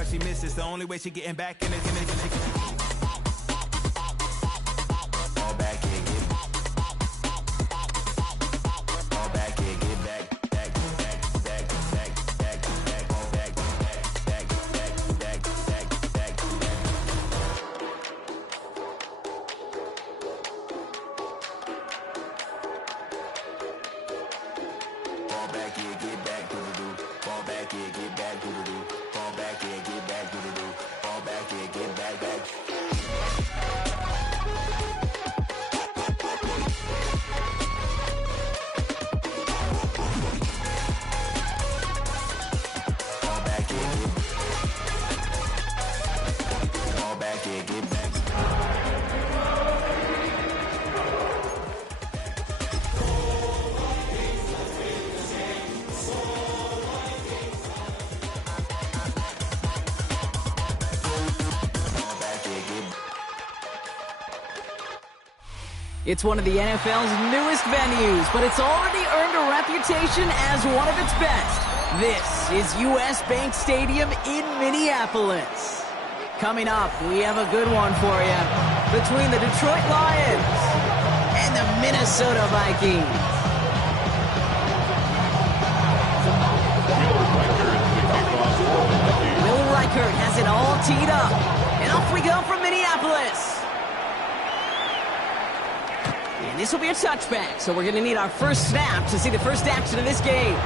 but she misses. The only way she getting back in is all back here, get all back here, get back. It's one of the NFL's newest venues, but it's already earned a reputation as one of its best. This is US Bank Stadium in Minneapolis. Coming up, we have a good one for you between the Detroit Lions and the Minnesota Vikings. Will Reichert has it all teed up, and off we go from Minneapolis. And this will be a touchback, so we're going to need our first snap to see the first action of this game.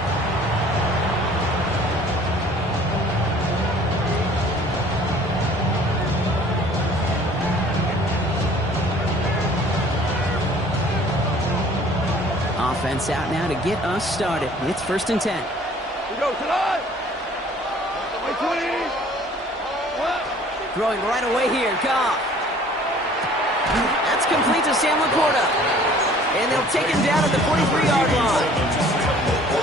Offense out now to get us started. It's 1st and 10. We go tonight. Throwing right away here, Goff. That's complete to Sam Laporta. And they'll take him down at the 43-yard line.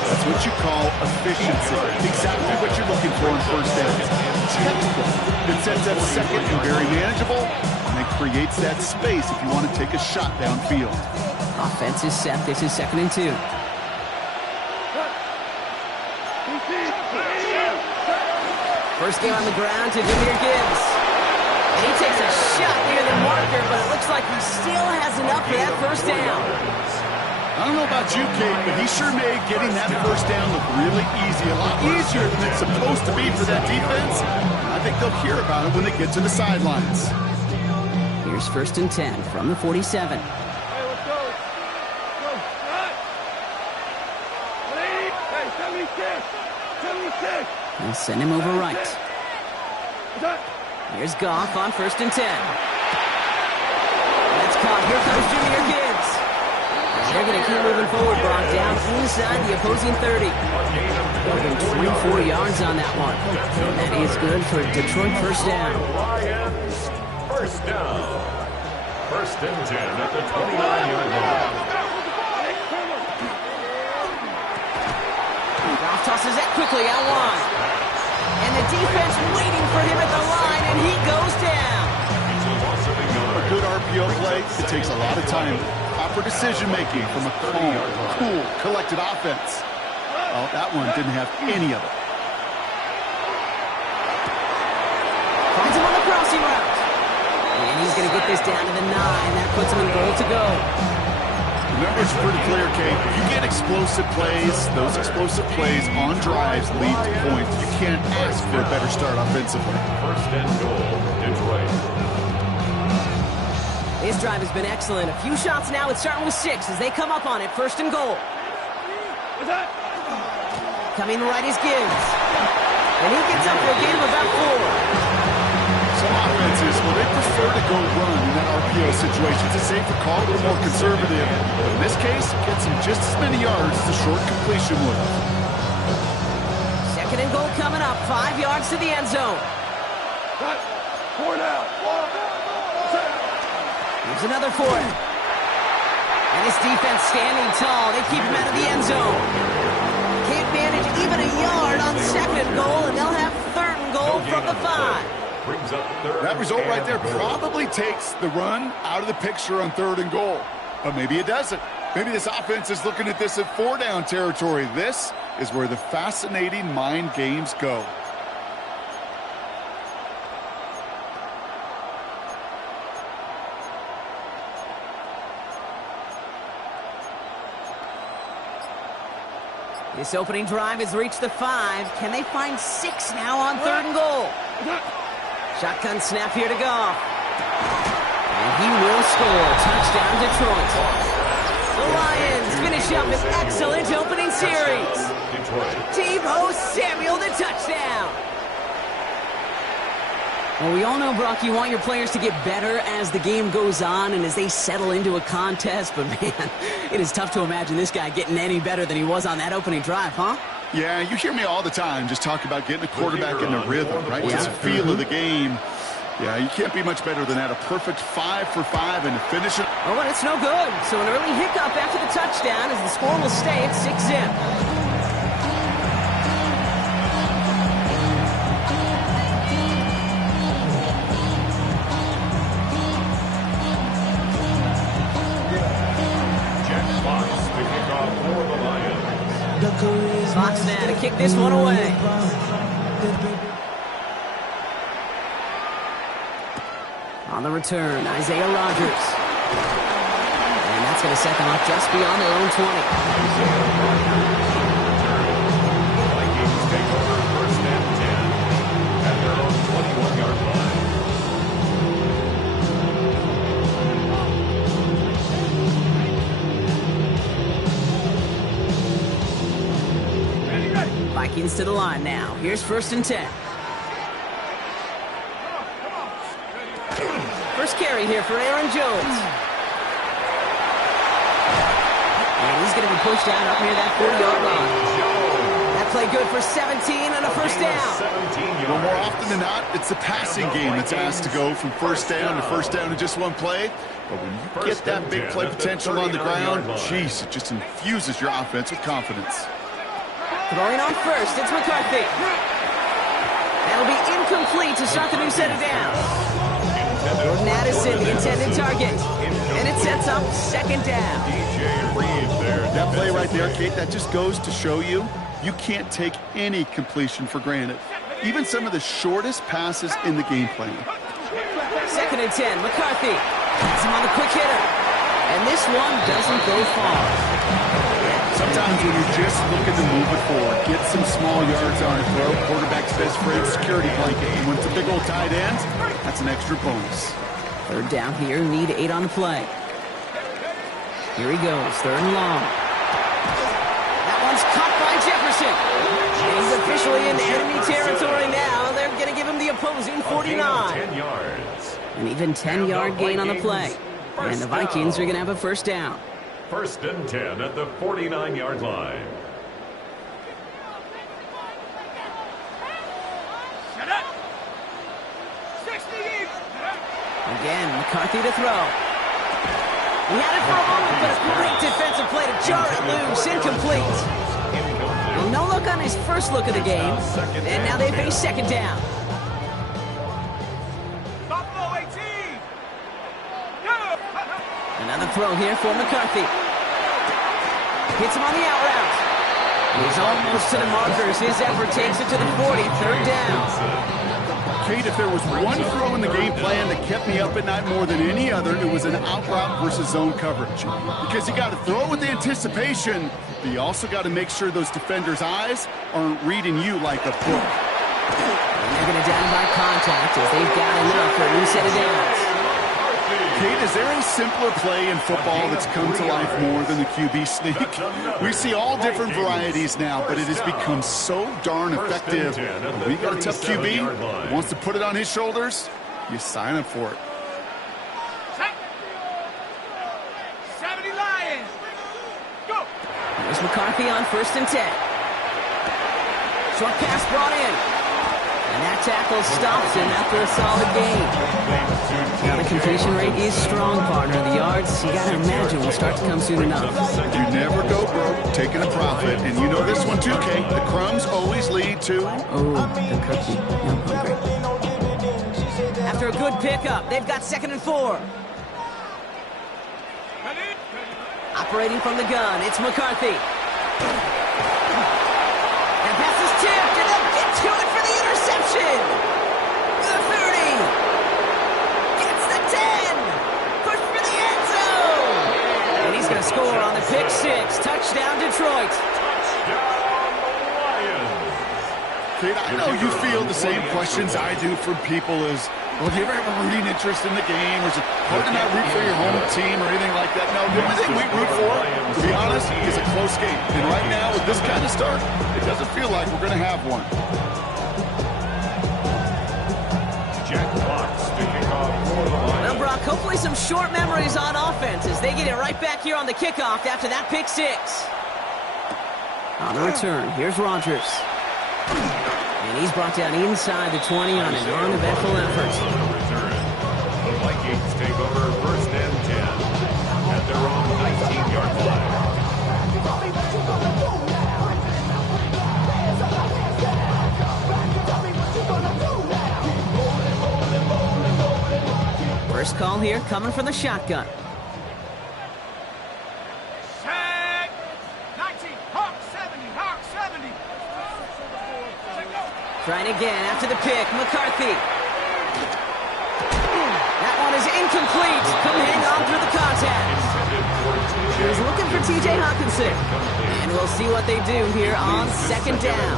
That's what you call efficiency. Exactly what you're looking for in first down. Technical. It sets up second and very manageable, and it creates that space if you want to take a shot downfield. Offense is set. This is 2nd and 2. First game on the ground to Jahmyr Gibbs. And he takes a shot near the marker, but it looks like he still has enough for that first down. I don't know about you, Kate, but he sure made getting that first down look really easy. A lot easier than it's supposed to be for that defense. I think they'll hear about it when they get to the sidelines. Here's 1st and 10 from the 47. Hey, let's go. Go. Right. 76. They'll send him over right. Here's Goff on 1st and 10. That's caught. Here comes Jahmyr Gibbs. They're going to keep moving forward, Brock, down inside the opposing 30. 24 yards on that one. And that is good for Detroit first down. First down. 1st and 10 at the 29-yard line. Goff tosses that quickly out wide. And the defense waiting for him at the line, and he goes down. A good RPO play, it takes a lot of time. Proper decision-making from a calm, cool, collected offense. Well, that one didn't have any of it. Finds him on the crossing route. And he's going to get this down to the 9. That puts him in goal to go. Remember, it's pretty clear, Kate. If you get explosive plays, those explosive plays on drives lead to points. You can't ask for a better start offensively. 1st and goal, Detroit. This drive has been excellent. A few shots now. It's starting with 6 as they come up on it. 1st and goal. Coming right is Gibbs. And he gets up for a gain of about 4. Some offenses, well, they prefer to go run in that RPO situation. It's a safer call, a little more conservative. But in this case, gets him just as many yards as a short completion would. 2nd and goal coming up. 5 yards to the end zone. Four down. Here's another 4. And this defense standing tall. They keep him out of the end zone. Can't manage even a yard on 2nd and goal, and they'll have 3rd and goal from the 5. That result right there probably takes the run out of the picture on 3rd and goal. But maybe it doesn't. Maybe this offense is looking at this at 4-down territory. This is where the fascinating mind games go. This opening drive has reached the 5. Can they find 6 now on 3rd and goal? Shotgun snap here to Goff. And he will score. Touchdown, Detroit. The Lions finish up an excellent opening series. Deebo Samuel, the touchdown. Well, we all know, Brock, you want your players to get better as the game goes on and as they settle into a contest. But, man, it is tough to imagine this guy getting any better than he was on that opening drive, huh? Yeah, you hear me all the time just talk about getting a quarterback in the rhythm, right? Just the feel of the game. Yeah, you can't be much better than that. A perfect 5 for 5 and to finish it. Oh, but it's no good. So an early hiccup after the touchdown as the score will stay at 6-zip. Fox now to kick this one away. On the return, Isaiah Rodgers. And that's going to set them up just beyond their own 20. Vikings take over 1st and 10 at their own 21-yard line. Vikings to the line now. Here's 1st and 10. First carry here for Aaron Jones. And he's going to be pushed down up near that 40-yard line. That play good for 17 and a 1st down. Well, more often than not, it's the passing game that's asked to go from 1st down to 1st down in just one play. But when you get that big play potential on the ground, geez, it just infuses your offense with confidence. Throwing on 1st, it's McCarthy. That'll be incomplete to start the new set of downs. Jordan Addison, the intended target. And it sets up 2nd down. That play right there, Kate, that just goes to show you can't take any completion for granted. Even some of the shortest passes in the game plan. 2nd and 10, McCarthy. Has him on the quick hitter. And this one doesn't go far. Sometimes when you're just looking to move it forward, get some small yards on a throw, quarterback's best friend, security blanket. And when it's a big old tight end, that's an extra bonus. 3rd down here, need 8 on the play. Here he goes, 3rd and long. That one's caught by Jefferson. And he's officially in enemy territory now. They're going to give him the opposing 49. 10 yards. An even 10-yard gain on the play. And the Vikings are going to have a 1st down. 1st and 10 at the 49-yard line. Again, McCarthy to throw. He had it for a moment, but a great defensive play to jar it loose. Incomplete. Well, no look on his first look of the game. And now they face 2nd down. Another throw here for McCarthy. Hits him on the out route. He's almost to the markers. His effort takes it to the 40. 3rd down. Kate, if there was one throw in the game plan that kept me up at night more than any other, it was an out route versus zone coverage. Because you got to throw with anticipation, but you also got to make sure those defenders' eyes aren't reading you like a book. And they're going to down by contact as they've got enough for a new set of downs. Kate, is there a simpler play in football that's come to life more than the QB sneak? We see all different varieties now, but it has become so darn effective. When we got a tough QB who wants to put it on his shoulders, you sign up for it. 70 Lions! Go! Here's McCarthy on 1st and 10. Short pass brought in. And that tackle stops him after a solid gain. Now the completion rate is strong, partner. The yards, you got to imagine, will start to come soon enough. You never go broke taking a profit. And you know this one too, Kate. The crumbs always lead to... Oh, the cookie. I'm hungry. After a good pickup, they've got 2nd and 4. Operating from the gun, it's McCarthy. That pass is tipped, and they'll get to it for the interception. The 30. Gets the 10. Push for the end zone. And he's going to score on the pick 6. Touchdown, Detroit. Kate, I know you feel the same questions I do from people as, well, do you ever have a rooting interest in the game? Or is it hard to not root for your home team or anything like that? No, the only thing we root for, to be honest, is a close game. And right now, with this kind of start, it doesn't feel like we're going to have one. Jack Fox sticking off for the Lions. Well, Brock, hopefully some short memories on offense as they get it right back here on the kickoff after that pick six. On the return, here's Rodgers. And he's brought down inside the 20 on an uneventful effort. Return. The Vikings take over 1st and 10 at their own 19-yard line. First call here coming from the shotgun. Set. 19. Hawk 70. Hawk 70. Trying again after the pick, McCarthy. That one is incomplete. Couldn't hang on through the contact. He was looking for T.J. Hawkinson. And we'll see what they do here on 2nd down.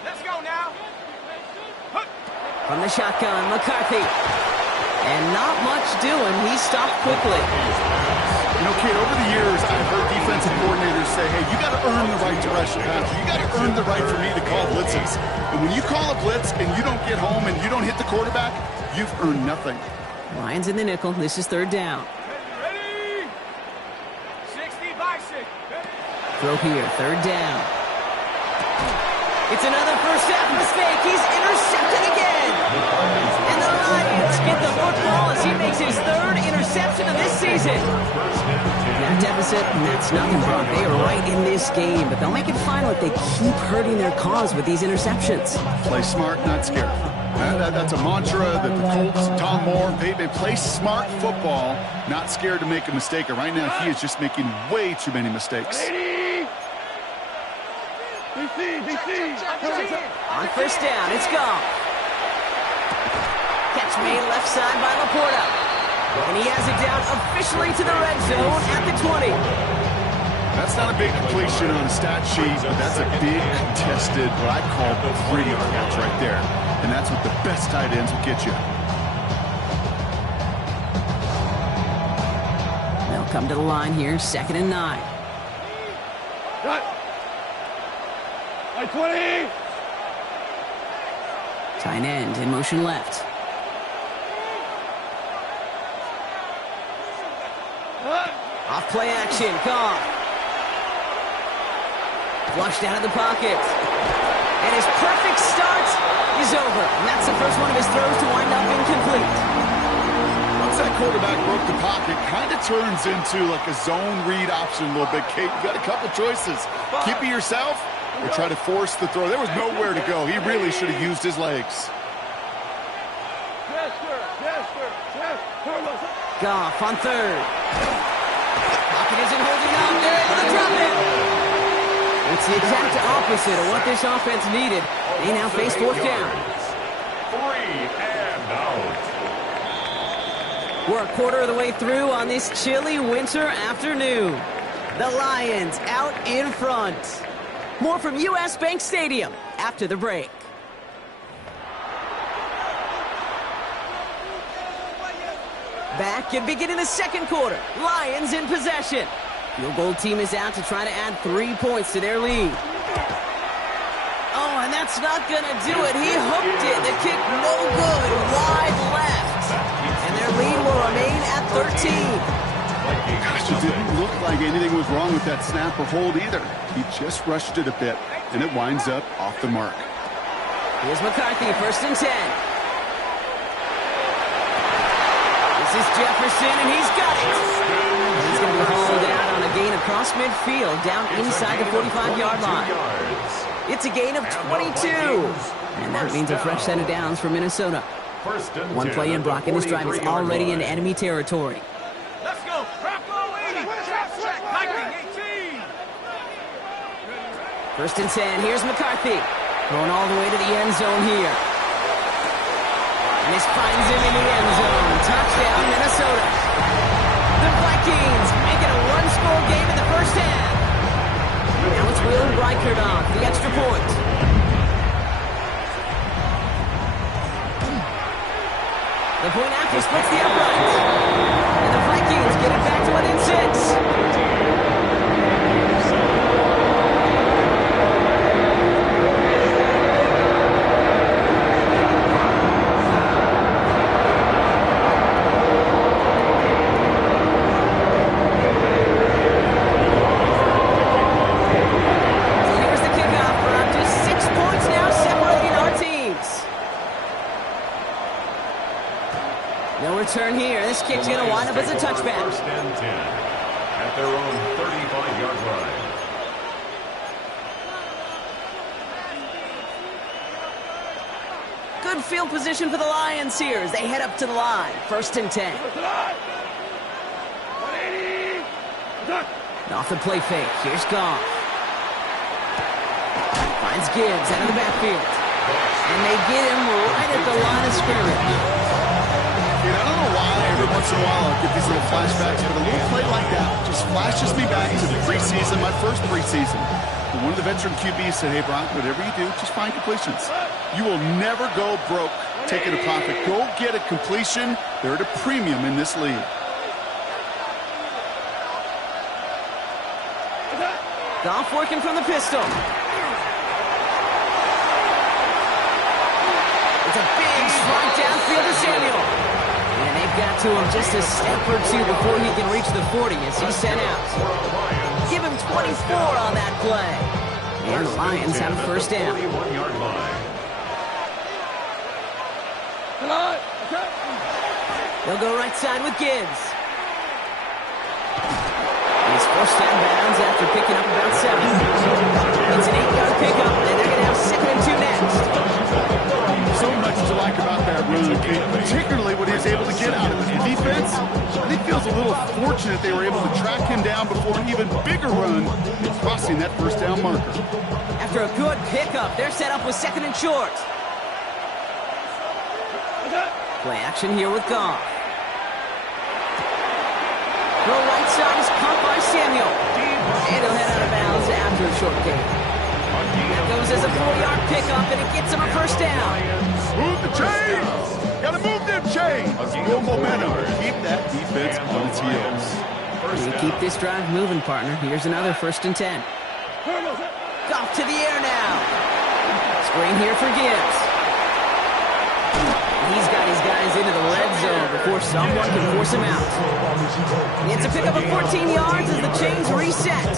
Let's go now. From the shotgun, McCarthy. And not much doing. He stopped quickly. You know, Kate, over the years, I've heard defensive coordinators say, hey, you got to earn the right to rush the passer. You got to earn the right for me to call blitzes. And when you call a blitz and you don't get home and you don't hit the quarterback, you've earned nothing. Lions in the nickel. This is 3rd down. Ready? 60 by 6. Throw here, 3rd down. It's another first half mistake. He's intercepted again. And the Lions get the football as he makes his 3rd interception of this season. That deficit, and that's nothing, Brock. They are right in this game, but they'll make it final if they keep hurting their cause with these interceptions. Play smart, not scared. That's a mantra that the Colts, Tom Moore, they play smart football, not scared to make a mistake. And right now, he is just making way too many mistakes. On 1st down, it's gone. Catch made left side by Laporta. And he has it down officially to the red zone at the 20. That's not a big completion on a stat sheet, but that's a big contested, what I call the gritty catch right there. And that's what the best tight ends will get you. They'll come to the line here, 2nd and 9. Like 20. Tight end in motion left. Off play action, call. Flushed out of the pocket. And his perfect start is over. And that's the first one of his throws to wind up incomplete. Once that quarterback broke the pocket, kind of turns into like a zone read option a little bit. Kate, you got a couple choices. Keep it yourself or try to force the throw. There was nowhere to go. He really should have used his legs. Goff on 3rd. Pocket isn't holding on. They're able to drop it. It's the exact opposite of what this offense needed. They now face 4th down. 3 and out. We're a quarter of the way through on this chilly winter afternoon. The Lions out in front. More from U.S. Bank Stadium after the break. Back and beginning the 2nd quarter. Lions in possession. Field goal team is out to try to add 3 points to their lead. Oh, and that's not going to do it. He hooked it. The kick no good. Wide left. And their lead will remain at 13. Gosh, it didn't look like anything was wrong with that snap or hold either. He just rushed it a bit, and it winds up off the mark. Here's McCarthy, 1st and 10. This is Jefferson, and he's got it. He's going to be hauled out on a gain across midfield, down inside the 45-yard line. It's a gain of 22. And that means a fresh set of downs for Minnesota. One play in, Brock, and this drive is already in enemy territory. Let's go. Bravo 80. Lightning 18. 1st and 10. Here's McCarthy. Going all the way to the end zone here. And this finds him in the end zone. Touchdown, Minnesota. The Vikings make it a one-score game in the 1st half. Reichert off the extra point. The point after splits the uprights. And the Vikings get it back to within 6. Turn here. This kick's going to wind up as a touchback. First and 10 at their own 35-yard line. Good field position for the Lions here as they head up to the line. First and 10. Off the play fake. Here's Goff. Finds Gibbs out of the backfield. And they get him right at the line of scrimmage. I don't know why every once in a while I'll get these little flashbacks, but a little play like that just flashes me back to the preseason, my first preseason. And one of the veteran QBs said, hey, Brock, whatever you do, just find completions. You will never go broke taking a profit. Go get a completion. They're at a premium in this league. Goff working from the pistol. It's a big strike downfield to Samuel. And they've got to him just a step or two before he can reach the 40 as he's sent out. Give him 24 on that play. And the Lions have a first down. They'll go right side with Gibbs. He's forced out of bounds after picking up about 7. It's an 8-yard pickup, and they're going to have 2nd and 2 next. So much to like about that run, particularly what he was able to get out of it. The defense, I think, feels a little fortunate they were able to track him down before an even bigger run in crossing that first down marker. After a good pickup, they're set up with 2nd and short. Play action here with Goff. Throw right side is caught by Samuel. And he'll head out of bounds after a short gain. That goes as a 4-yard pickup, and it gets him a first down. Move the chains! Gotta move them chains! Build momentum. Keep that defense on its heels. You keep this drive moving, partner. Here's another 1st and 10. Goff to the air now. Screen here for Gibbs. He's got his guys into the red zone before someone can force him out. It's a pickup of 14 yards as the chains reset.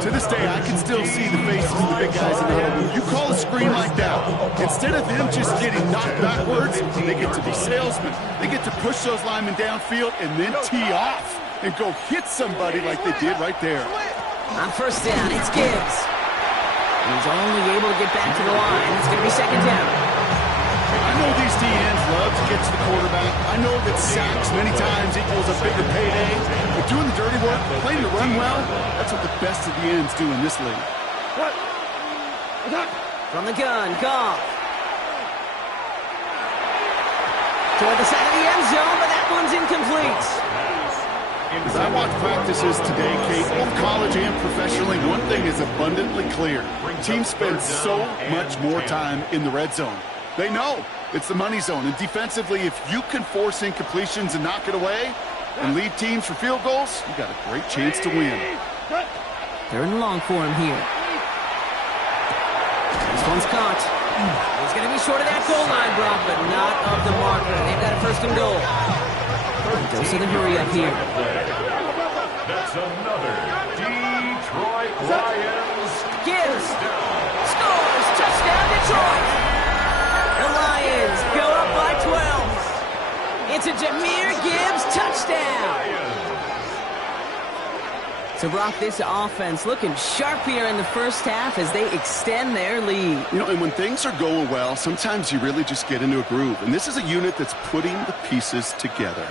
To this day, I can still see the faces of the big guys in the huddle. When you call a screen like that, instead of them just getting knocked backwards, they get to be salesmen. They get to push those linemen downfield and then tee off and go hit somebody like they did right there. On first down, it's Gibbs. He's only able to get back to the line. It's going to be 2nd down. I know these DNs love to get to the quarterback. I know that sacks many times equals a bigger payday. But doing the dirty work, playing to run well, that's what the best of the ends do in this league. From the gun, Goff. Toward the side of the end zone, but that one's incomplete. As I watch practices today, Kate, both college and professionally, one thing is abundantly clear. Teams spend so much more time in the red zone. They know it's the money zone. And defensively, if you can force incompletions and knock it away and lead teams for field goals, you got a great chance to win. They're in long for him here. This one's caught. He's going to be short of that goal line, Brock, but not of the marker. They've got a 1st and goal. Dose of the hurry up here. That's another Detroit Lions. Gibbs scores. Touchdown, Detroit. The Lions go up by 12. It's a Jahmyr Gibbs touchdown. So, Brock, this offense looking sharp here in the first half as they extend their lead. You know, and when things are going well, sometimes you really just get into a groove. And this is a unit that's putting the pieces together.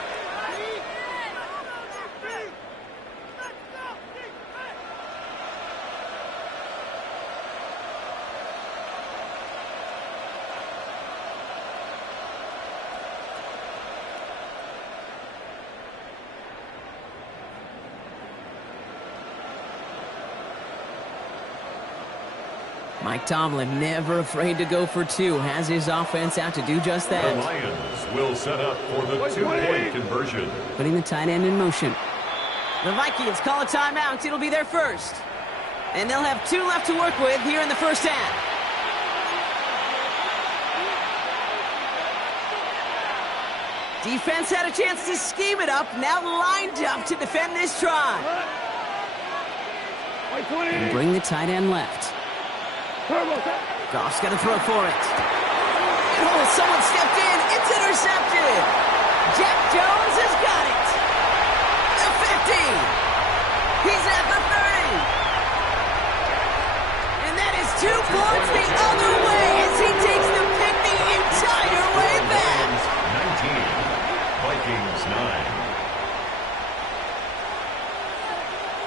Mike Tomlin, never afraid to go for two, has his offense out to do just The that. Lions will set up for the two-point conversion. Putting the tight end in motion. The Vikings call a timeout. It'll be their first. And they'll have 2 left to work with here in the first half. Defense had a chance to scheme it up, now lined up to defend this drive. And bring the tight end left. Goff's got to throw for it. Oh, someone stepped in. It's intercepted. Jack Jones has got it. The 50. He's at the 30. And that is 2 points the other way as he takes the pick the entire way back. 19, Vikings 9.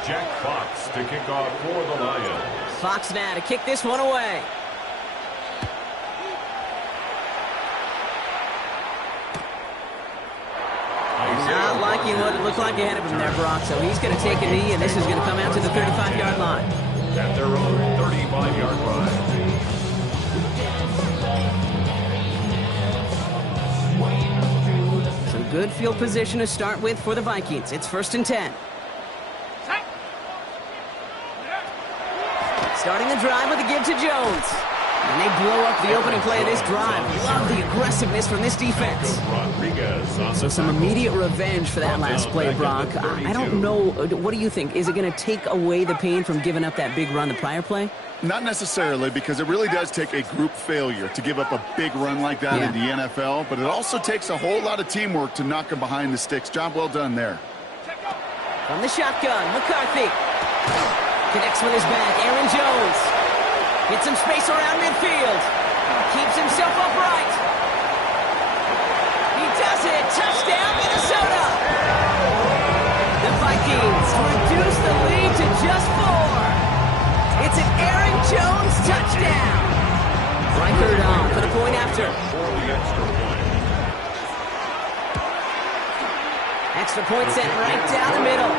Jack Fox to kick off for the Lions. Fox now to kick this one away. Not liking what it looked like ahead of him there, Brock. So he's going to take a knee, and this is going to come out to the 35-yard line. At their own 35-yard line. So good field position to start with for the Vikings. It's 1st and 10. Starting the drive with a give to Jones. And they blow up the opening play of this drive. Love the aggressiveness from this defense. So some immediate revenge for that last play, Brock. I don't know. What do you think? Is it going to take away the pain from giving up that big run the prior play? Not necessarily, because it really does take a group failure to give up a big run like that in the NFL, but it also takes a whole lot of teamwork to knock him behind the sticks. Job well done there. From the shotgun, McCarthy connects with his back. Aaron Jones gets some space around midfield. Keeps himself upright. He does it. Touchdown, Minnesota. The Vikings reduce the lead to just 4. It's an Aaron Jones touchdown. Reichert on for the point after. For the extra point. Extra point sent right down the middle.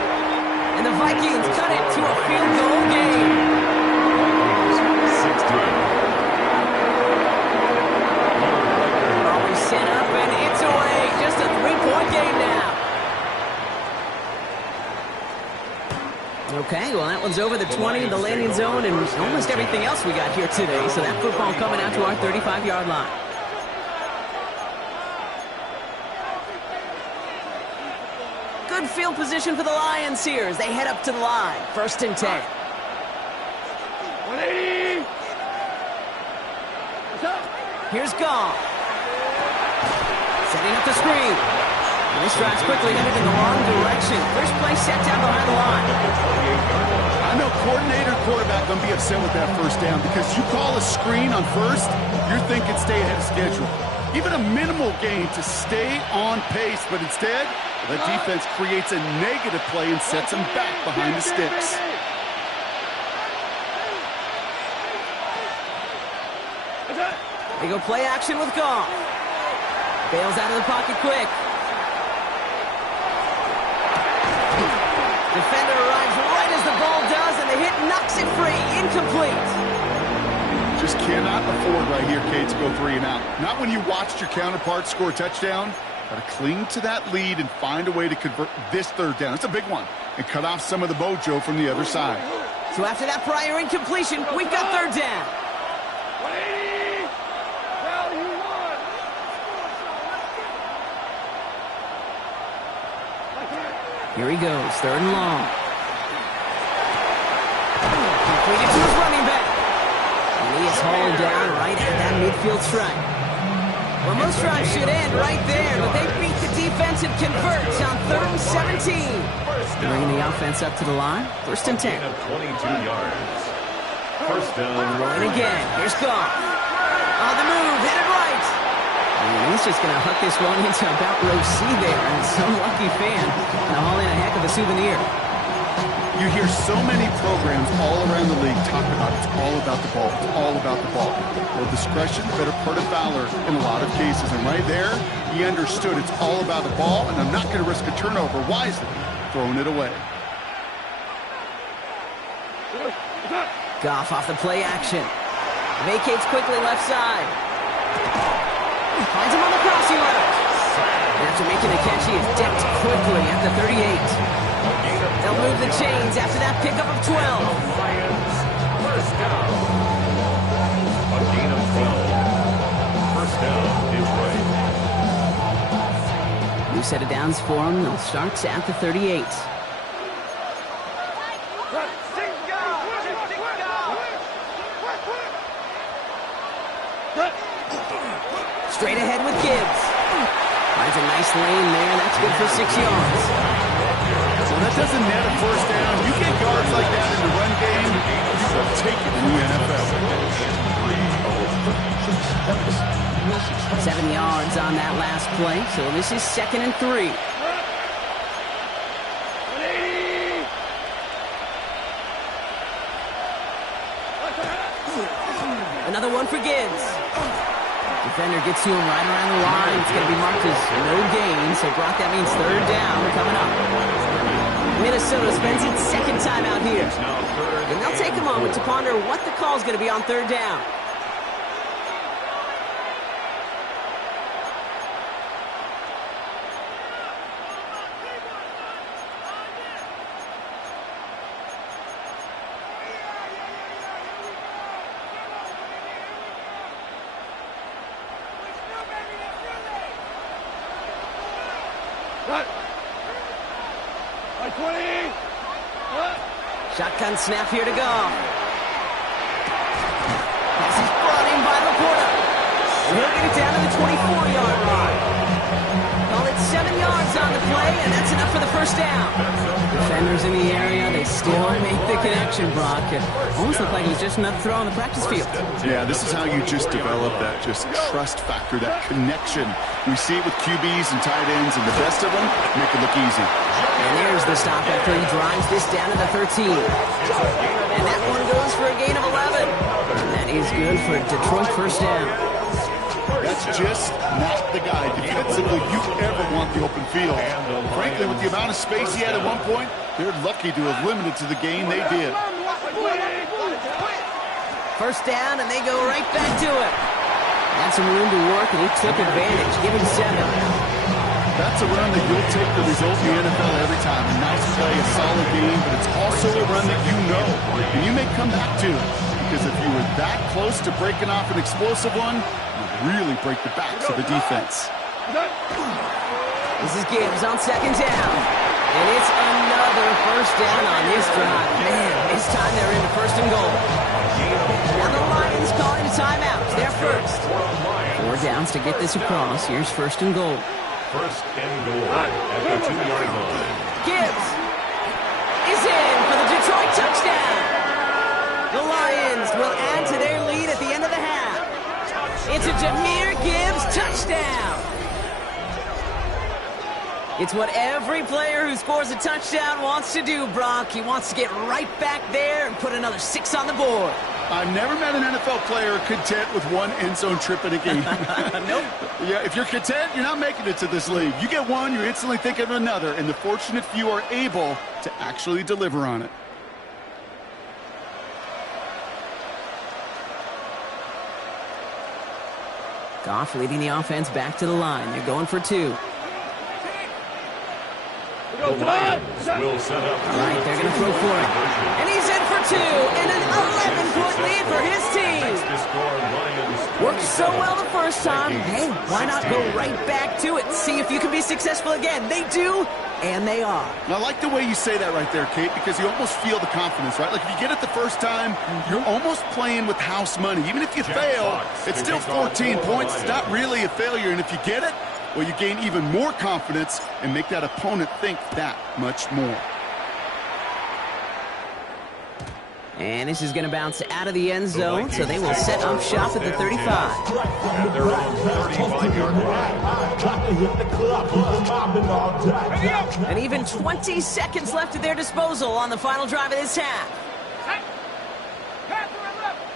And the Vikings cut it to a field goal game. Always set up and it's away. Just a 3-point game now. Okay, well that one's over the 20, the landing zone, and almost everything else we got here today. So that football coming out to our 35-yard line. Good field position for the Lions here as they head up to the line. 1st and 10. 180. Here's Goff. Setting up the screen. And this drive's quickly headed in the wrong direction. First play set down behind the line. I know coordinator and quarterback going to be upset with that first down because you call a screen on first, you're thinking stay ahead of schedule. Even a minimal gain to stay on pace, but instead, the defense creates a negative play and sets them back behind the sticks. They go play action with Goff. Bails out of the pocket quick. Defender arrives right as the ball does, and the hit knocks it free. Incomplete. Just cannot afford right here, Kate, to go 3 and out. Not when you watched your counterpart score a touchdown. Got to cling to that lead and find a way to convert this 3rd down. It's a big one. And cut off some of the mojo from the other side. So after that prior incompletion, we've got 3rd down. 180. Well, you won. Here he goes, 3rd and long. Completed to his running back. And he is hauled down right at that midfield stripe. Well, most drives should end right there, but they beat the defense and converts on 3rd and 17. Bringing the offense up to the line, 1st and 10. 22 yards. 1st down. And again, here's Goff. On the move, headed right. And he's just going to hook this one into about row C there. And some lucky fan going to haul in a heck of a souvenir. You hear so many programs all around the league talk about it's all about the ball. It's all about the ball. Well, discretion, better part of valor in a lot of cases. And right there, he understood it's all about the ball, and I'm not going to risk a turnover wisely, throwing it away. Goff off the play action. Vacates quickly left side. Finds him on the crossing route. And after making the catch, he is decked quickly at the 38. They'll move the chains after that pickup of 12. Lions, first down. A gain of 12. First down is right. New set of downs for them. They'll start at the 38. Straight ahead with Gibbs. Finds a nice lane there. That's good for 6 yards. So that doesn't net a first down. You get guards like that in the run game, you will take it in the NFL. 7 yards on that last play. So this is 2nd and 3. Another one for Gibbs. Defender gets to him right around the line. It's going to be marked as no gain. So, Brock, that means 3rd down coming up. Minnesota spends its 2nd time out here. And they'll take a moment to ponder what the call is going to be on 3rd down. Shotgun snap here to go. Pass is brought in by Laporta. And he'll get it down to the 24-yard line. Call it 7 yards on the play, and that's enough for the first down. Defenders in the area, they still make the connection, Brock. It almost looked like it was just another throw on the practice field. Yeah, this is how you just develop that just trust factor, that connection. We see it with QBs and tight ends, and the best of them make it look easy. And there's the stop after he drives this down to the 13. And that one goes for a gain of 11. And that is good for a Detroit first down. That's just not the guy defensively you ever want the open field. Frankly, with the amount of space he had at one point, they're lucky to have limited to the game they did. First down, and they go right back to it. Had some room to work, and he took advantage. Give him 7. That's a run that you'll take the result in the NFL every time. A nice play, a solid game, but it's also a run that you know, and you may come back to it. Because if you were that close to breaking off an explosive one, you'd really break the backs of the defense. This is Gibbs on 2nd down. And it's another first down on this drive. Man, this time they're into 1st and goal. Now the Lions calling a timeout. They're first. 4 downs to get this across. Here's 1st and goal. 1st and goal at the 2-yard line. Gibbs is in for the Detroit touchdown. The Lions will add to their lead at the end of the half. It's a Jahmyr Gibbs touchdown. It's what every player who scores a touchdown wants to do, Brock. He wants to get right back there and put another 6 on the board. I've never met an NFL player content with one end zone trip in a game. Nope. Yeah, if you're content, you're not making it to this league. You get one, you're instantly thinking of another, and the fortunate few are able to actually deliver on it. Goff leading the offense back to the line. They're going for 2. The Lions will set up. All right, they're going to throw for it. And he's in for 2, and an 11-point lead for his team. Worked so well the first time. Hey, why not go right back to it? See if you can be successful again. They do, and they are. I like the way you say that right there, Kate, because you almost feel the confidence, right? Like if you get it the first time, you're almost playing with house money. Even if you fail, it's still 14 points. It's not really a failure, and if you get it, well, you gain even more confidence and make that opponent think that much more. And this is going to bounce out of the end zone, so they will set up shop at the 35. At their own 35-yard line. And even 20 seconds left at their disposal on the final drive of this half.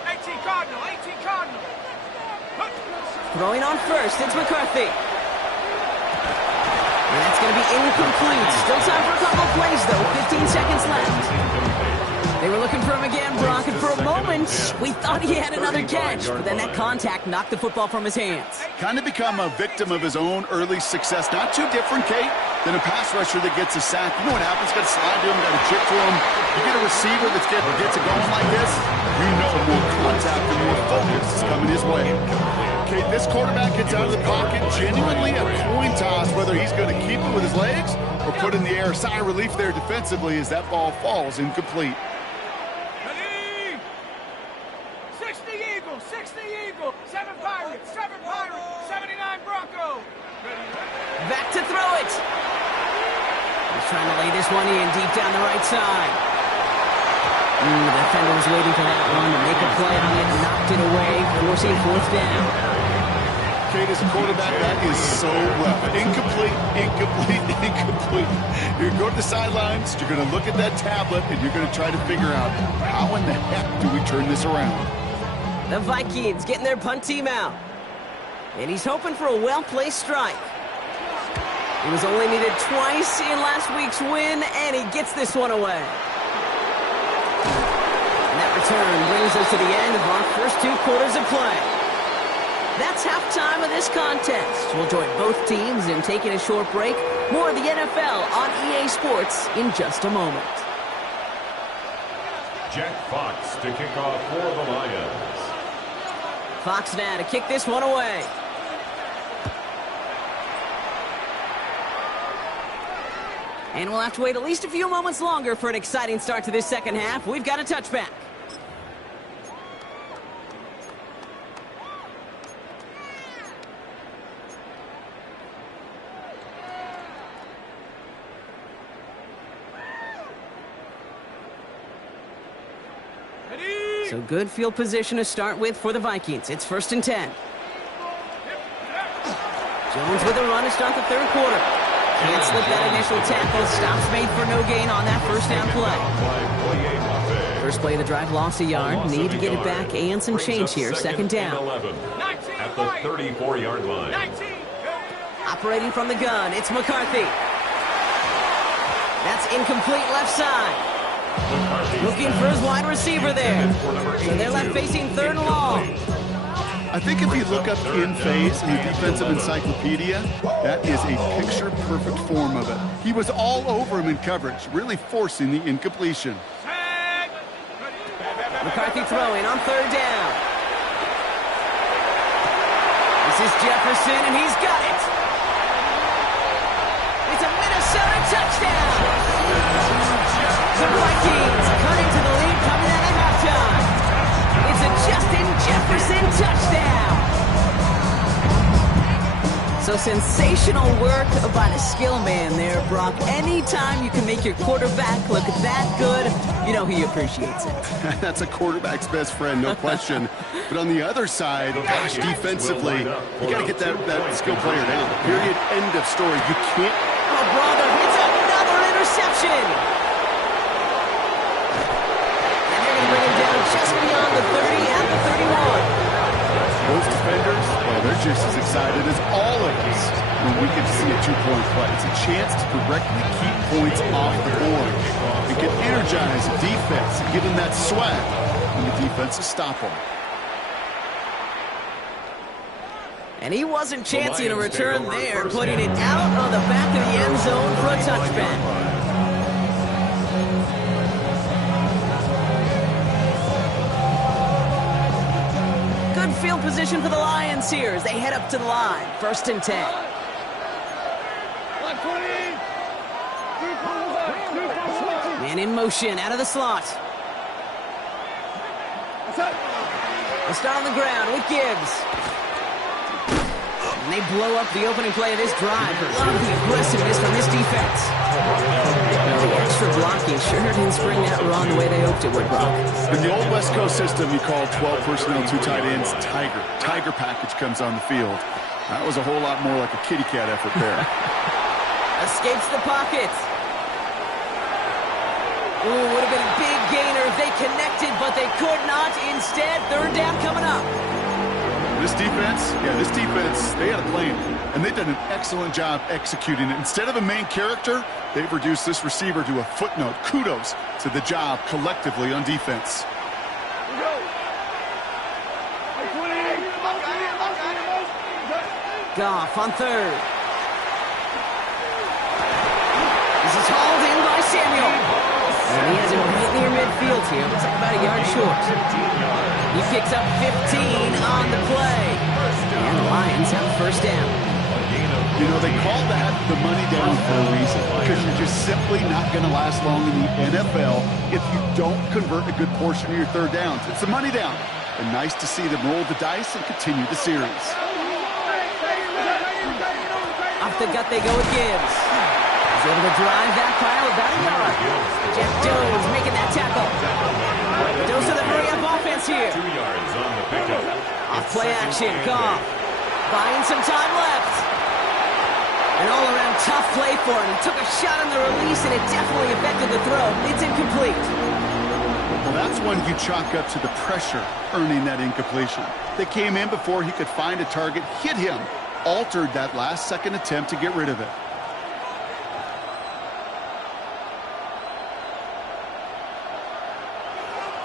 18 Cardinal, 18 Cardinal. Throwing on first, it's McCarthy. And that's going to be incomplete. Still time for a couple of plays, though. 15 seconds left. They were looking for him again, Brock, and for a moment, we thought he had another catch, but then that contact knocked the football from his hands. Kind of become a victim of his own early success. Not too different, Kate, than a pass rusher that gets a sack. You know what happens? Got to slide to him, got to chip to him. You get a receiver that gets it going like this, you know more contact and more focus is coming his way. Okay, this quarterback gets out of the pocket, genuinely a coin toss, whether he's going to keep it with his legs or put it in the air. Sigh of relief there defensively as that ball falls incomplete. 60 Eagle, 7 Pirates, 79 Bronco. Back to throw it. He's trying to lay this one in deep down the right side. The defender was waiting for that one to make a play on it, knocked it away, forcing 4th down. Kate, as a quarterback, that is so rough. Incomplete. You're going to go to the sidelines, you're going to look at that tablet, and you're going to try to figure out how in the heck do we turn this around. The Vikings getting their punt team out. And he's hoping for a well-placed strike. He was only needed twice in last week's win, and he gets this one away. And that return brings us to the end of our first 2 quarters of play. That's halftime of this contest. We'll join both teams in taking a short break. More of the NFL on EA Sports in just a moment. Jack Fox to kick off for the Lions. Fox now to kick this one away. And we'll have to wait at least a few moments longer for an exciting start to this second half. We've got a touchback. So good field position to start with for the Vikings. It's 1st and 10. Jones with a run to start the 3rd quarter. Can't slip that initial tackle. Stops made for no gain on that 1st down play. First play of the drive, lost a yard. Need to get it back and some change here. 2nd down. At the 34-yard line. Operating from the gun, it's McCarthy. That's incomplete left side. Looking for his wide receiver there. So they're left facing 3rd and long. I think if you look up in phase in the defensive encyclopedia, that is a picture-perfect form of it. He was all over him in coverage, really forcing the incompletion. McCarthy throwing on 3rd down. This is Jefferson, and he's got it. It's a Minnesota touchdown. The Vikings cutting to the lead coming out of halftime. It's a Justin Jefferson touchdown. So sensational work by the skill man there, Brock. Anytime you can make your quarterback look that good, you know he appreciates it. That's a quarterback's best friend, no question. But on the other side, gosh, defensively, you got to get that skill player down. Period. End of story. You can't. Oh, brother, it's another interception. And they're going to bring him down just beyond the 30 at the 31. Most defenders, well, they're just as excited as all of us when we get to see a two-point play. It's a chance to directly keep points off the board. It can energize a defense and give them that swag when the defense is stop them. And he wasn't chancing a return there, putting it out on the back of the end zone for a touchback. Good field position for the Lions here as they head up to the line. 1st and 10. Man in motion, out of the slot. They'll start on the ground with Gibbs. And they blow up the opening play of this drive. Love the aggressiveness from this defense. The extra blocking sure didn't spring that run the way they hoped it would, Brock. In the old West Coast system, you call 12 personnel, 2 tight ends, Tiger. Tiger package comes on the field. That was a whole lot more like a kitty cat effort there. Escapes the pocket. Ooh, would have been a big gainer if they connected, but they could not. Instead, 3rd down coming up. This defense, they had a plan, and they've done an excellent job executing it. Instead of a main character, they've reduced this receiver to a footnote. Kudos to the job collectively on defense. Goff on third. This is hauled in by Samuel. And he has it right near midfield here. Looks like about a yard short. He picks up 15 on the play. And the Lions have first down. You know, they call that the money down for a reason, because you're just simply not going to last long in the NFL if you don't convert a good portion of your third downs. It's the money down. And nice to see them roll the dice and continue the series. Off the gut they go with Gibbs. He's able to drive that pile about a yard. Jeff Jones making that tackle. Goes to the hurry-up offense here. 2 yards on the pickup. Off play action, Goff. Buying some time left. An all-around tough play for him. He took a shot on the release, and it definitely affected the throw. It's incomplete. Well, that's one you chalk up to the pressure earning that incompletion. They came in before he could find a target, hit him, altered that last-second attempt to get rid of it.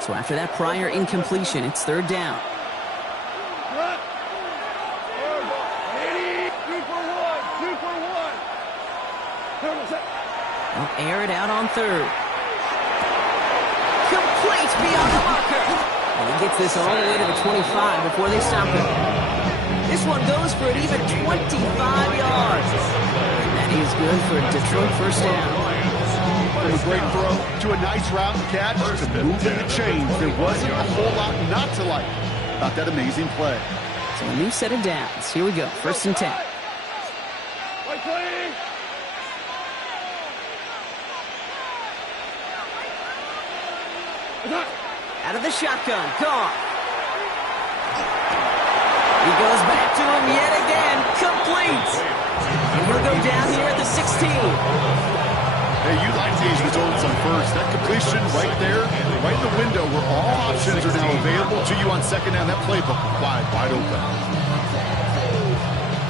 So after that prior incompletion, it's third down. They'll air it out on third. Complete beyond the marker. And he gets this all the way to the 25 before they stop him. This one goes for an even 25 yards. That is good for a Detroit first down. From a great throw to a nice route and catch to moving the chains. There wasn't a whole lot not to like about that amazing play. So a new set of downs. Here we go. First and 10. Out of the shotgun. Goff. He goes back to him yet again. Complete. And he'll go down here at the 16. Hey, you like these results on first. That completion right there, right in the window where all options are now available to you on second down. That playbook wide open.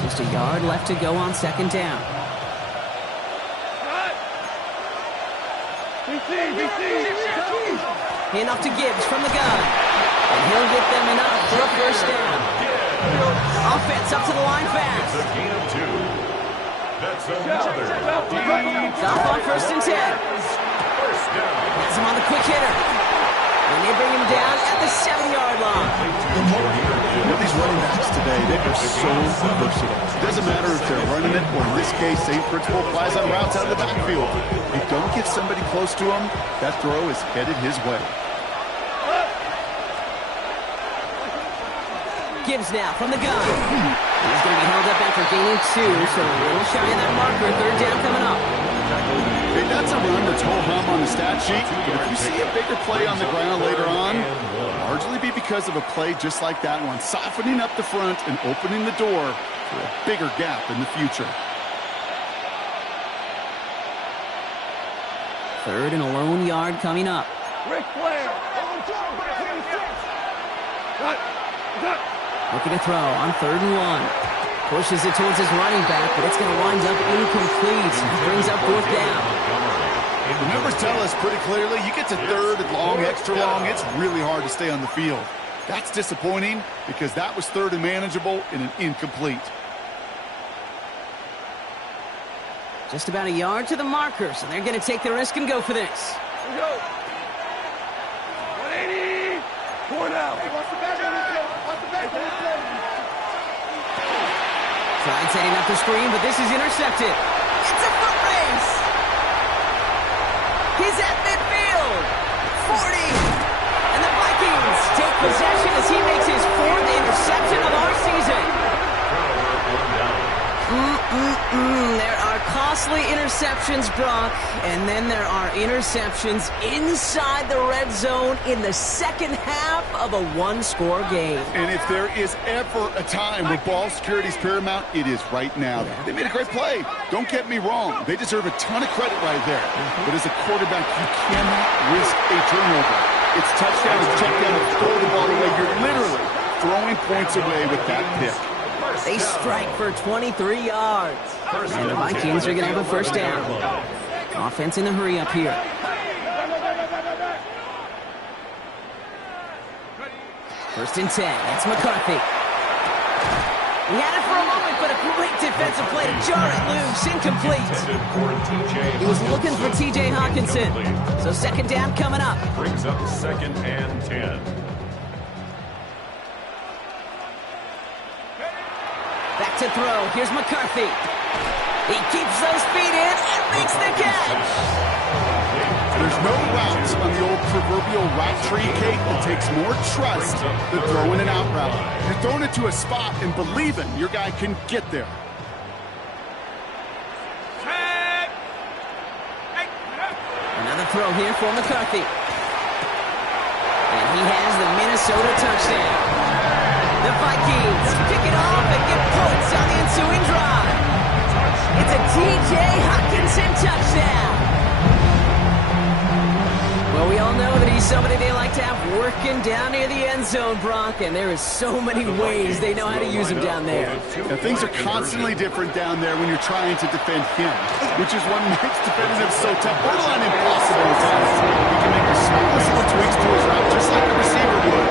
Just a yard left to go on second down. Handoff to Gibbs from the gun. And he'll get them enough for a first down. Offense up to the line fast. A gain of 2. That's another. Goff on first and 10. First down. Has him on the quick hitter. And they bring him down at the 7-yard line. You know, these running backs today, they are so versatile. It doesn't matter if they're running it, or in this case, same principle applies on routes out of the backfield. If you don't get somebody close to him, that throw is headed his way. Gibbs now from the gun. He's going to be held up after gaining 2, so a little shy of that marker. Third down coming up. Hey, that's a run that's ho-hum on the stat sheet, but if you see a bigger play on the ground later on, it'll largely be because of a play just like that one, softening up the front and opening the door for a bigger gap in the future. Third and a lone yard coming up. Rick Flair. Looking to throw on third and 1. Pushes it towards his running back, but it's going to wind up incomplete. Brings up fourth down. The numbers tell us pretty clearly, you get to third and long, extra long, it's really hard to stay on the field. That's disappointing because that was third and manageable in an incomplete. Just about a yard to the marker, so they're going to take the risk and go for this. Here we go. 180. 4 now. Tried setting up the screen, but this is intercepted. It's a foot race. He's at midfield. 40. And the Vikings take possession as he makes his 4th interception of our season. There are costly interceptions, Brock, and then there are interceptions inside the red zone in the second half of a one-score game. And if there is ever a time where ball security is paramount, it is right now. They made a great play. Don't get me wrong. They deserve a ton of credit right there. But as a quarterback, you cannot risk a turnover. It's touchdown, it's check down, and throw the ball away. You're literally throwing points away with that pick. They strike for 23 yards. And the Vikings are going to have a first down. Offense in a hurry up here. First and 10. It's McCarthy. He had it for a moment, but a great defensive play to jar it loose. Incomplete. He was looking for T.J. Hawkinson. So second down coming up. Brings up second and 10. Back to throw. Here's McCarthy. He keeps those feet in and makes the catch. There's no routes on the old proverbial route tree, Kate. It takes more trust than throwing an out route. You're throwing it to a spot and believing your guy can get there. Another throw here for McCarthy. And he has the Minnesota touchdown. The Vikings pick it off and get points on the ensuing drive. It's a T.J. Hawkinson touchdown. Well, we all know that he's somebody they like to have working down near the end zone, Brock, and there is so many ways they know how to use him down there. Now, things are constantly different down there when you're trying to defend him, which is what makes defending him so tough, borderline impossible at times. He can make the smallest little tweaks to his route just like a receiver would.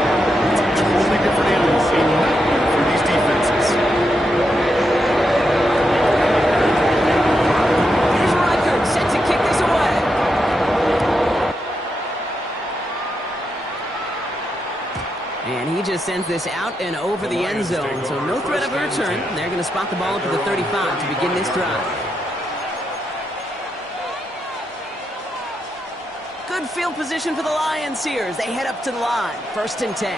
It's a totally different animal, a nightmare for these defenses. Here's Reichert set to kick this away. And he just sends this out and over the end zone, so no threat of a return. They're going to spot the ball up at the 35 to begin this drive. Good field position for the Lions here as they head up to the line. First and 10.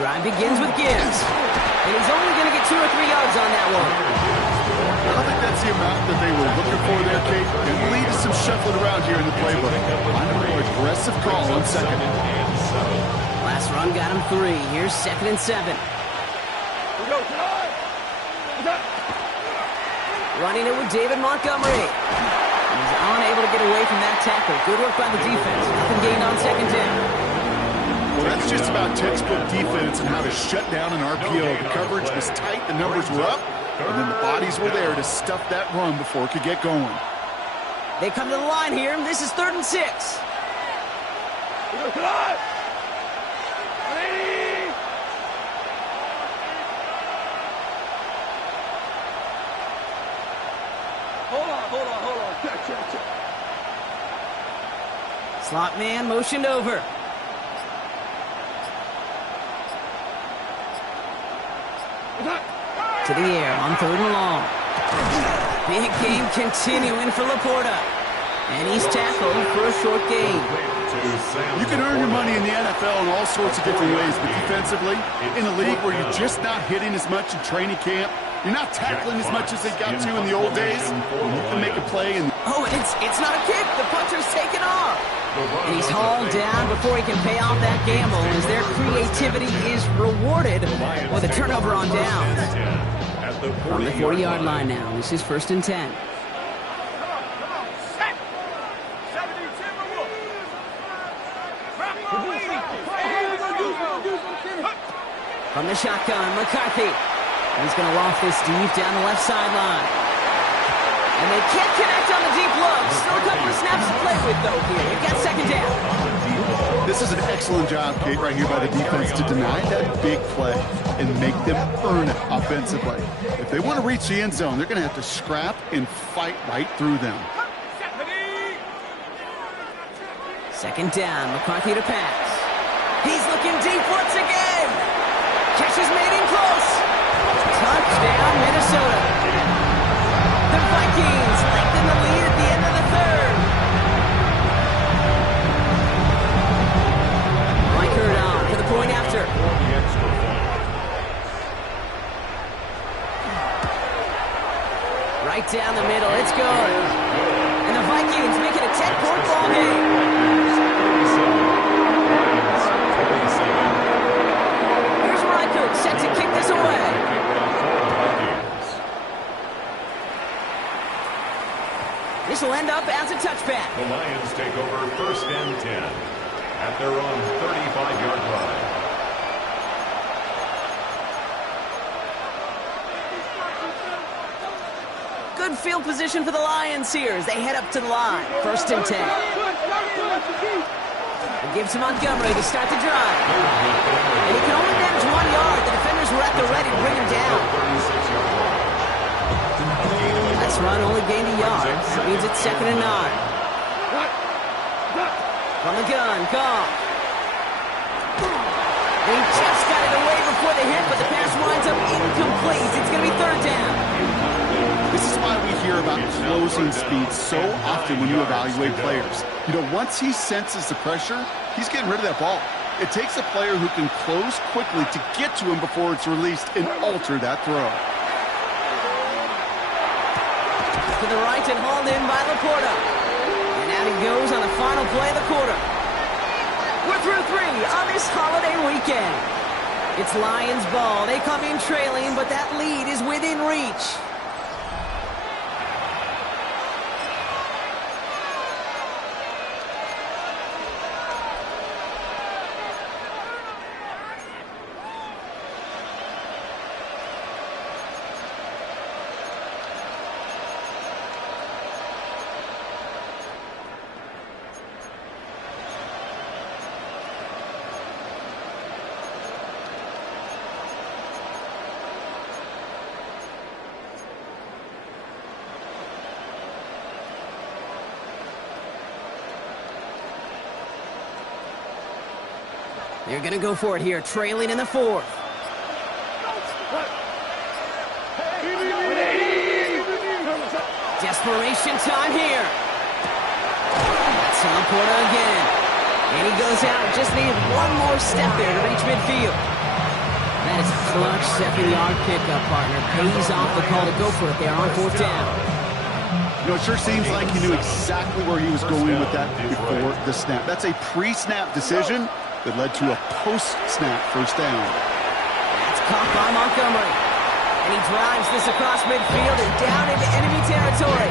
Drive begins with Gibbs. And he's only going to get 2 or 3 yards on that one. I don't think that's the amount that they were looking for there, Kate. It will lead to some shuffling around here in the playbook. Find a more aggressive call on second. Last run got him 3. Here's second and 7. Running it with David Montgomery. He's unable to get away from that tackle. Good work by the defense. Nothing gained on second down. Well, that's just about textbook defense and how to shut down an RPO. The coverage was tight, the numbers were up, and then the bodies were there to stuff that run before it could get going. They come to the line here. This is 3rd and 6. Hold on. Check. Slot man motioned over. To the air on 3rd and long. Big game continuing for Laporta. And he's tackled for a short gain. You can earn your money in the NFL in all sorts of different ways, but defensively, in a league where you're just not hitting as much in training camp, you're not tackling as much as they got to in the old days, you can make a play. Oh, and it's not a kick. The punter's taken off. And he's hauled down before he can pay off that gamble as their creativity is rewarded with a turnover on downs. On the 40-yard line now. This is 1st and 10. From the shotgun, McCarthy. He's going to loft this deep down the left sideline. And they can't connect on the deep look. Still a couple of snaps to play with, though, here. We've got second down. This is an excellent job, Kate, right here by the defense to deny that big play and make them earn it offensively. If they want to reach the end zone, they're going to have to scrap and fight right through them. Second down, McCarthy to pass. He's looking deep once again. Catch is made in close. Touchdown, Minnesota. The Vikings lengthen the lead at the end of the 3rd. Reichert on for the point after. Right down the middle, it's good. And the Vikings make it a 10-point ball game. Here's Reichert set to kick this away. This will end up as a touchback. The Lions take over 1st and 10. at their own 35-yard line. Good field position for the Lions here as they head up to the line. 1st and 10. It gives to Montgomery to start the drive. And he can only manage 1 yard. The defenders were at the ready to bring him down. That's run only gained a yard. That means it's 2nd and 9. From the gun, Goff. They just got it away before the hit, but the pass winds up incomplete. It's going to be 3rd down. This is why we hear about closing speed so often when you evaluate players. You know, once he senses the pressure, he's getting rid of that ball. It takes a player who can close quickly to get to him before it's released and alter that throw. To the right and hauled in by Laporta. And out he goes on the final play of the quarter. We're through 3 on this holiday weekend. It's Lions ball. They come in trailing, but that lead is within reach. They're going to go for it here, trailing in the 4th. Desperation time here. That's Laporta again. And he goes out. Just needed one more step there to reach midfield. That is a clutch 7-yard pickup, partner. Pays off the call to go for it there on 4th down. You know, it sure seems like he knew exactly where he was going with that before the snap. That's a pre-snap decision that led to a post-snap 1st down. That's caught by Montgomery. And he drives this across midfield and down into enemy territory.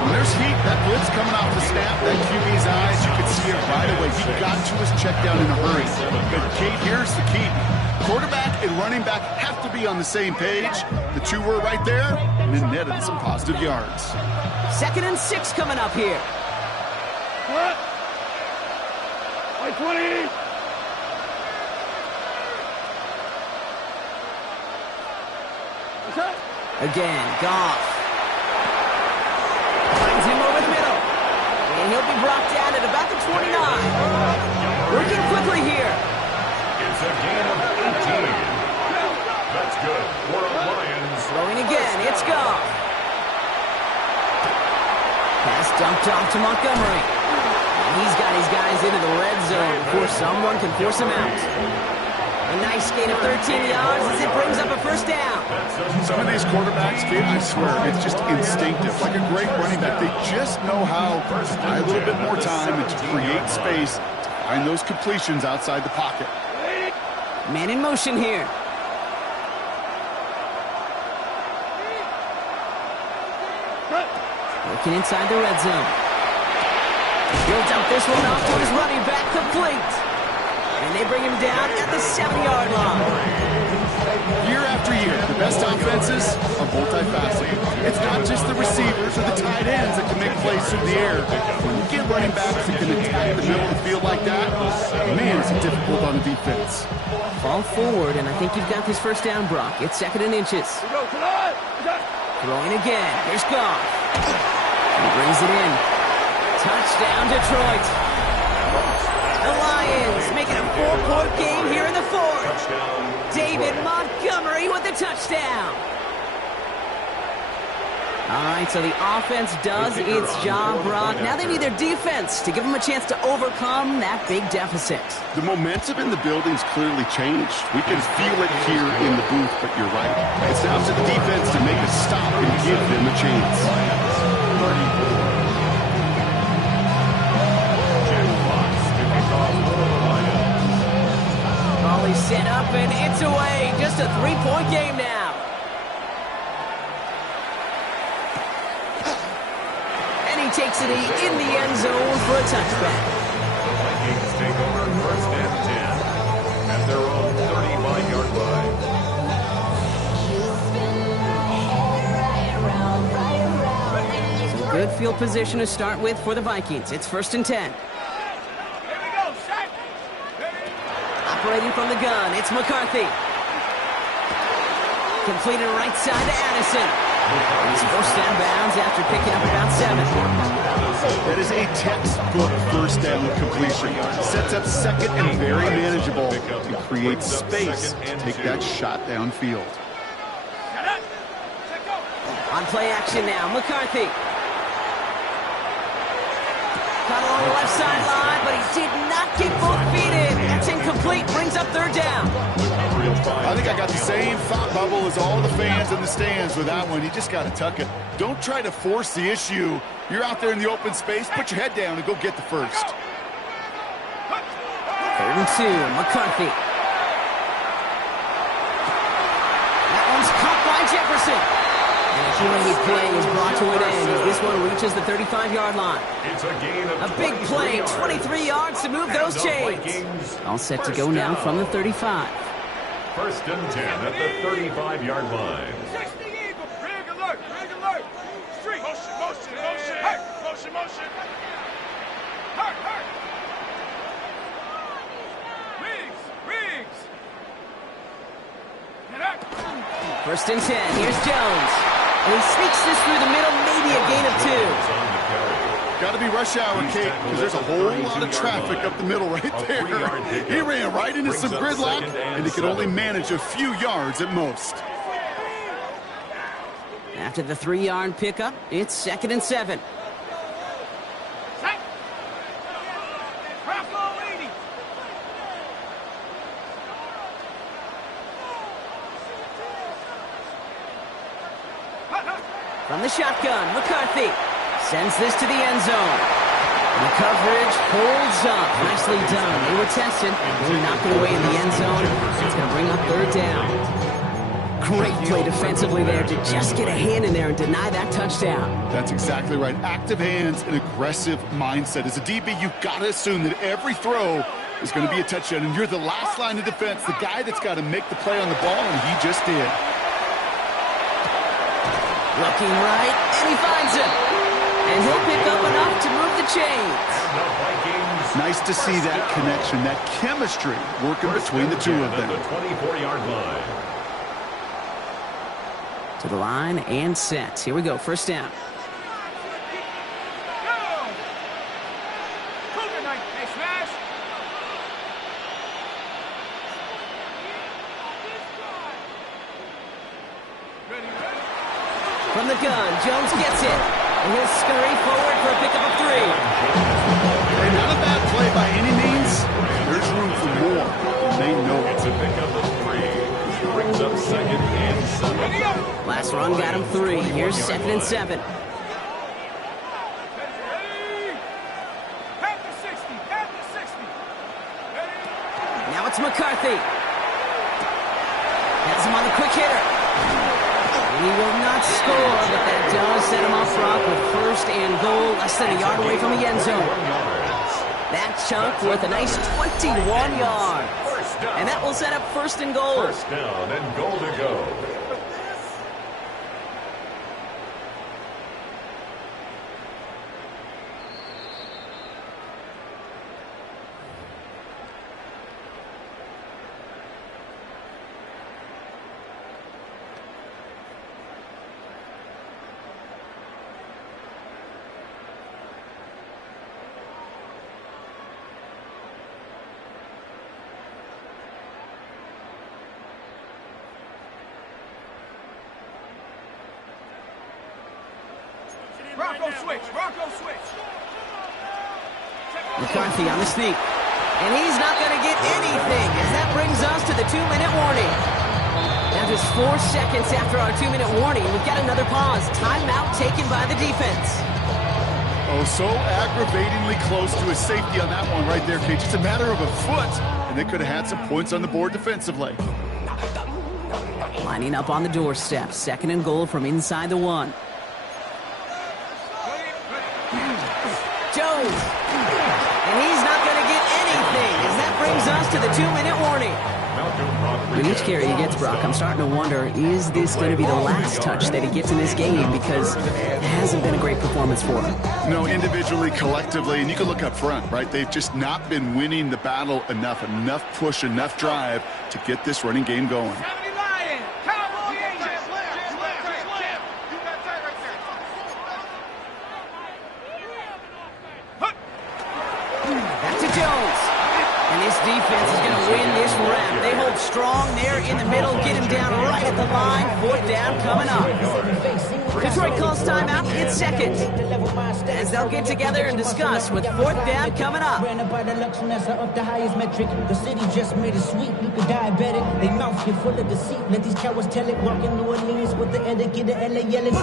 When there's heat, that blitz coming off the snap, that QB's eyes, you can see it right away. He got to his check down in a hurry. But Kate, here's the key. Quarterback and running back have to be on the same page. The two were right there, and it netted some positive yards. 2nd and 6 coming up here. What? 20. Again, Goff. Finds him over the middle. And he'll be brought down at about the 29. Working quickly here. It's a gain of 18. That's good for the Lions. Throwing again, it's Goff. Pass dumped off to Montgomery. He's got his guys into the red zone before someone can force him out. A nice gain of 13 yards as it brings up a 1st down. Some of these quarterbacks, kid, I swear, it's just instinctive. Like a great running back, they just know how to buy a little bit more time and to create space to find those completions outside the pocket. Man in motion here. Working inside the red zone. He'll dump this one off to his running back, complete. And they bring him down at the 7-yard line. Year after year, the best offenses are multifaceted. It's not just the receivers or the tight ends that can make plays through the air. When you get running backs that can attack the middle of the field like that, man, it's difficult on the defense. Fall forward, and I think you've got this 1st down, Brock. It's 2nd and inches. Throwing again. Here's Goff. He brings it in. Touchdown, Detroit. The Lions making a 4-point game here in the 4th. David Montgomery with the touchdown. All right, so the offense does its job, Brock. Now they need their defense to give them a chance to overcome that big deficit. The momentum in the building's clearly changed. We can feel it here in the booth, but you're right. It's now to the defense to make a stop and give them a chance. Ball is set up, and it's away. Just a 3-point game now. And he takes it in the end zone for a touchback. Vikings take over 1st and 10 at their own 35-yard line. Some good field position to start with for the Vikings. It's 1st and 10. Here we go, set. Operating from the gun, it's McCarthy. Completed right side to Addison. He's forced down bounds after picking up about 7. That is a textbook first down completion. Sets up second and very manageable and creates space to take that shot downfield. On play action now, McCarthy. Caught along the left sideline, but he did not get both feet in. That's incomplete, brings up 3rd down. I think I got the same thought bubble as all the fans in the stands with that one. You just got to tuck it. Don't try to force the issue. You're out there in the open space. Put your head down and go get the first. 3rd and 2, McCarthy. That one's caught by Jefferson. And a human play is brought to an end as this one reaches the 35-yard line. It's a gain of A big play, 23 yards to move those chains. All set to go now from the 35. 1st and 10 at the 35-yard line. 60 Eagle. Rig alert. Rig alert. Street. Motion, motion, motion. Hurt. Motion, motion. Hurt, hurt. Riggs. Riggs. Get up. 1st and 10. Here's Jones. And he sneaks this through the middle, maybe a gain of 2. Got to be rush hour, Kate, because there's a whole lot of traffic up the middle right there. He ran right into some gridlock, and he could only manage a few yards at most. After the 3-yard pickup, it's 2nd and 7. Set. Bravo, 80. From the shotgun, McCarthy sends this to the end zone. And the coverage holds up. Nicely done. They were tested. They knocked it away in the end zone. It's going to bring up 3rd down. Great play defensively there to just get a hand in there and deny that touchdown. That's exactly right. Active hands and aggressive mindset. As a DB, you've got to assume that every throw is going to be a touchdown. And you're the last line of defense, the guy that's got to make the play on the ball, and he just did. Looking right, and he finds him. And he'll pick up enough to move the chains. Nice to see that connection, that chemistry working between the two of them. The 24-yard line. To the line and set. Here we go, 1st down. Go. Cougar night. Hey, smash. Ready, ready. From the gun, Jones gets it. And he'll scurry forward for a pickup of 3. And not a bad play by any means. There's room for more, and they know it. It's a pickup of 3. Brings up 2nd and 7. Last run got him 3. Here's 2nd and 7. Ready. Pat the 60. Pat the 60. Ready. Now it's McCarthy. Has him on the quick hitter. And he will not score, but that does set him off front with 1st and goal, less than a yard away from the end zone. That chunk worth a nice 21 yards. And that will set up 1st and goal. 1st down and goal to go. Bronco switch. Bronco switch. McCarthy on the sneak. And he's not going to get anything as that brings us to the 2-minute warning. Now just 4 seconds after our 2-minute warning, we've got another pause. Timeout taken by the defense. Oh, so aggravatingly close to a safety on that one right there, Kate. Just a matter of a foot, and they could have had some points on the board defensively. Lining up on the doorstep. 2nd and goal from inside the 1. Jones. And he's not going to get the 2-minute warning. With each carry he gets, Brock, I'm starting to wonder, is this going to be the last touch that he gets in this game? Because it hasn't been a great performance for him. No, individually, collectively, and you can look up front, right? They've just not been winning the battle enough push, enough drive to get this running game going. Back to Jones. And this defense is going to win this round. They hold strong there in the middle, get him down right at the line. 4th down coming up. Detroit calls timeout. It's second. As they'll get together and discuss with 4th down coming up. The city just made it sweet. You could diabetic. They mouth get full of deceit. Let these cowards tell it. Walk in New Orleans with the etiquette of LA yelling.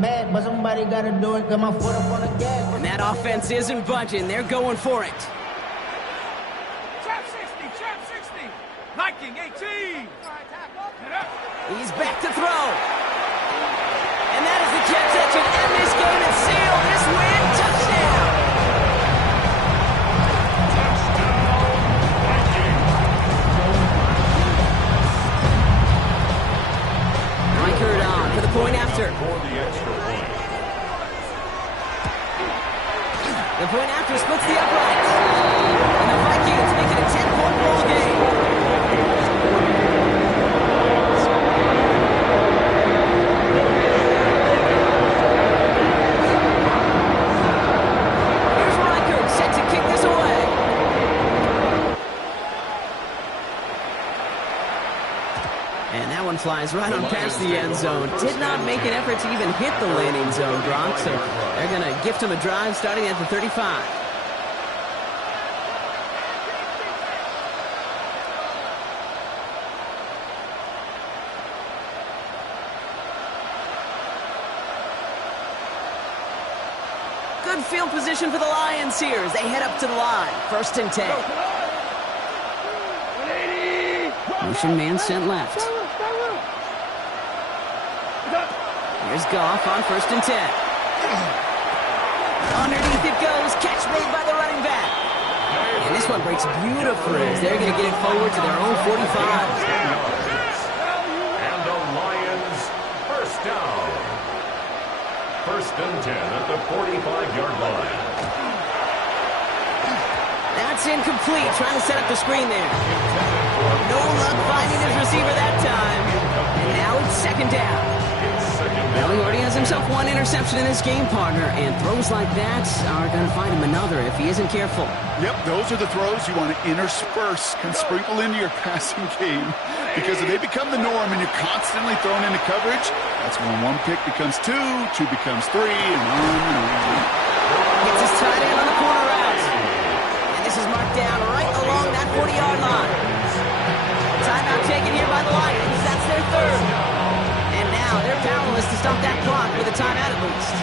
Bad, but somebody gotta do it. Got my foot up on the gas. And that offense isn't budging. They're going for it. Trap 60. Liking 18. He's back to throw. And that is the catch that should end this game and seal this win. Touchdown. Reichert on for the point after. The point after splits the uprights. And the Vikings make it a 10-point ball game. Here's Reichert set to kick this away. And that one flies right on past the end zone. Did not make an effort to even hit the landing zone, Gronk. So they're going to gift him a drive starting at the 35. Good field position for the Lions here as they head up to the line. 1st and 10. Motion man sent left. Here's Goff on 1st and 10. Underneath it goes. Catch made by the running back. And this one breaks beautifully as they're going to get it forward to their own 45. And the Lions, 1st down. 1st and 10 at the 45-yard line. That's incomplete. Trying to set up the screen there. No luck finding his receiver that time. And now it's 2nd down. Well, he already has himself one interception in his game, partner, and throws like that are going to find him another if he isn't careful. Yep, those are the throws you want to intersperse, can sprinkle into your passing game, because if they become the norm and you're constantly thrown into coverage, that's when 1 pick becomes 2, 2 becomes 3, and on. Gets his tight end on the corner route. And this is marked down right along that 40-yard line. Timeout taken here by the Lions. That's their 3rd. They're powerless to stop that clock with a timeout at least.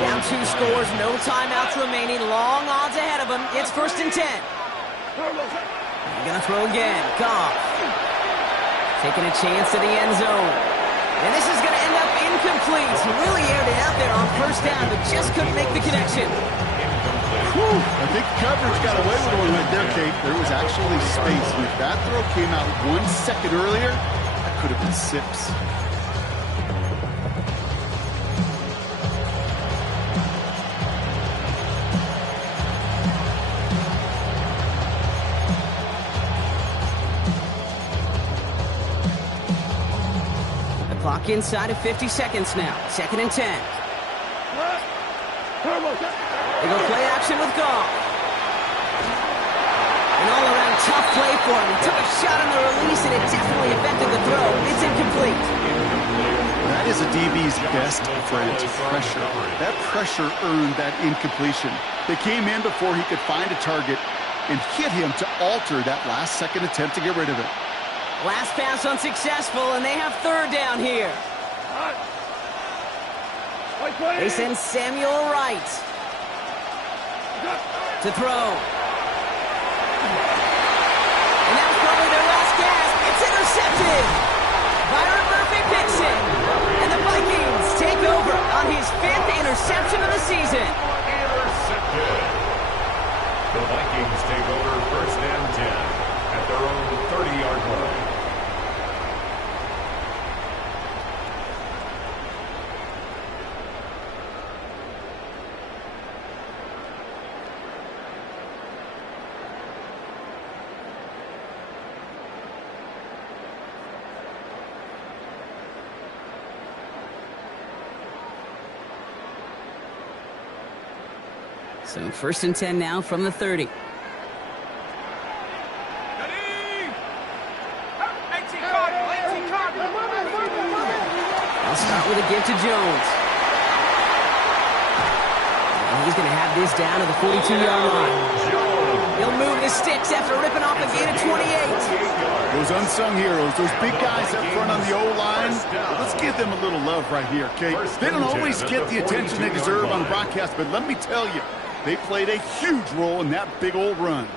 Down 2 scores, no timeouts remaining. Long odds ahead of them. It's 1st and 10. They're going to throw again. Goff. Taking a chance to the end zone. And this is going to end up incomplete. Really aired it out there on 1st down, but just couldn't make the connection. Whew. I think coverage got away with one right there, Kate. There was actually space. And if that throw came out 1 second earlier, that could have been 6. Clock inside of 50 seconds now. 2nd and 10. They go play action with Goff. An all-around tough play for him. He took a shot on the release, and it definitely affected the throw. It's incomplete. That is a DB's best friend, pressure. That pressure earned that incompletion. They came in before he could find a target and hit him to alter that last-second attempt to get rid of it. Last pass unsuccessful, and they have 3rd down here. They send Samuel Wright to throw. And that was probably their last gasp. It's intercepted. Byron Murphy picks it. And the Vikings take over on his 5th interception of the season. So 1st and 10 now from the 30. I'll start with a give to Jones. And he's going to have this down to the 42-yard line. He'll move the sticks after ripping off a gain of 28. Those unsung heroes, those big guys up front on the O-line, let's give them a little love right here, okay? They don't always get the attention they deserve on broadcast, but let me tell you, they played a huge role in that big old run.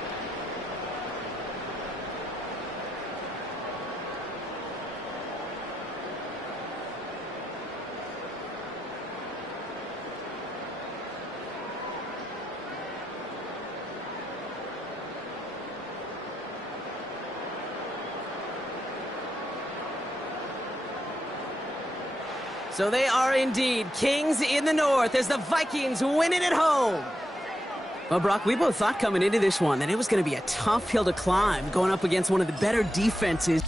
So they are indeed kings in the north as the Vikings win it at home. Well, Brock, we both thought coming into this one that it was going to be a tough hill to climb going up against one of the better defenses.